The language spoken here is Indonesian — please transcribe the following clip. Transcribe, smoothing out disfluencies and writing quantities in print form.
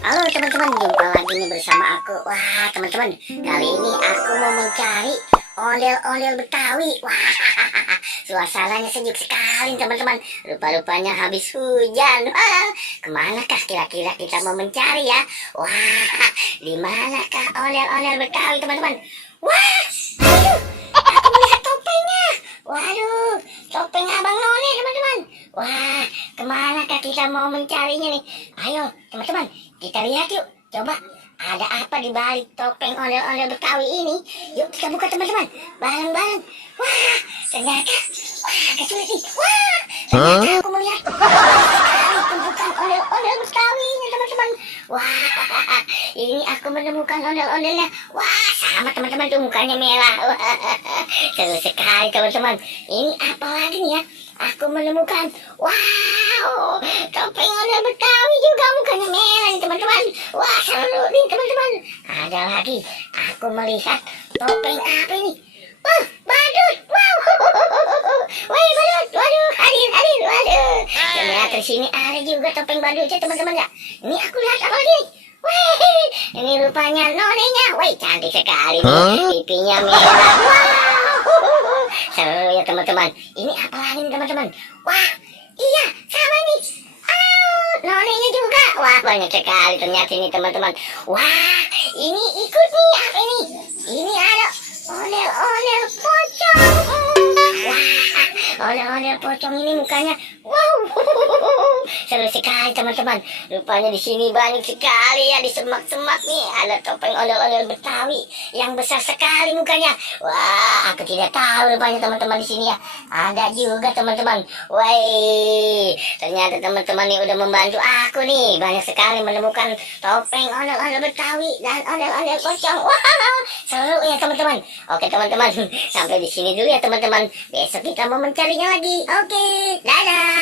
Halo teman-teman, jumpa lagi nih bersama aku. Wah teman-teman, kali ini aku mau mencari ondel-ondel Betawi. Wah, suasananya sejuk sekali teman-teman. Rupa-rupanya habis hujan. Wah, kemanakah kira-kira kita mau mencari ya? Wah, di manakah ondel-ondel Betawi teman-teman? Wah, aduh, aku melihat topengnya. Waduh, topeng Abang None teman-teman. Wah, kemanakah kita mau mencarinya nih? Ayo teman-teman, kita lihat yuk. Coba ada apa di balik topeng ondel-ondel Betawi ini? Yuk kita buka teman-teman, bareng-bareng. Wah, ternyata, wah kesulit nih. Wah, ternyata aku melihat sekali tumpukan ondel-ondel Betawi ini teman-teman. Wah, ini aku menemukan ondel-ondelnya. Wah, sama teman-teman tuh mukanya merah. Wah, seru sekali teman-teman. Ini apa lagi nih ya? Aku menemukan, wow, topeng ondel Betawi juga mukanya merah nih teman-teman. Wah, seru nih teman-teman. Ada lagi, aku melihat topeng apa ini? Wah, badut, wow. Wah, badut, waduh, hadir, waduh. Ternyata di sini ada juga topeng badutnya teman-teman ya. Ini aku lihat apa lagi? Wih, ini rupanya nonenya. Wih, cantik sekali nih. Pipinya merah. Wow. Seru ya teman-teman. Ini apa lagi nih teman-teman? Wah, iya, sama nih. Nonenya juga. Wah, banyak sekali ternyata ini teman-teman. Wah, ini ikut nih. Apa ini? Ini ada ondel-ondel pocong. Wah, ondel-ondel pocong ini mukanya. Wow, seru sekali teman-teman. Rupanya di sini banyak sekali ya, di semak-semak nih ada topeng ondel-ondel Betawi yang besar sekali mukanya. Wah, aku tidak tahu rupanya teman-teman di sini ya. Ada juga teman-teman. Wah, ternyata teman-teman ini udah membantu aku nih. Banyak sekali menemukan topeng ondel-ondel Betawi dan ondel-ondel pocong. Wah, seru ya teman-teman. Oke teman-teman, sampai di sini dulu ya teman-teman. Besok kita mau mencarinya lagi. Oke, dadah.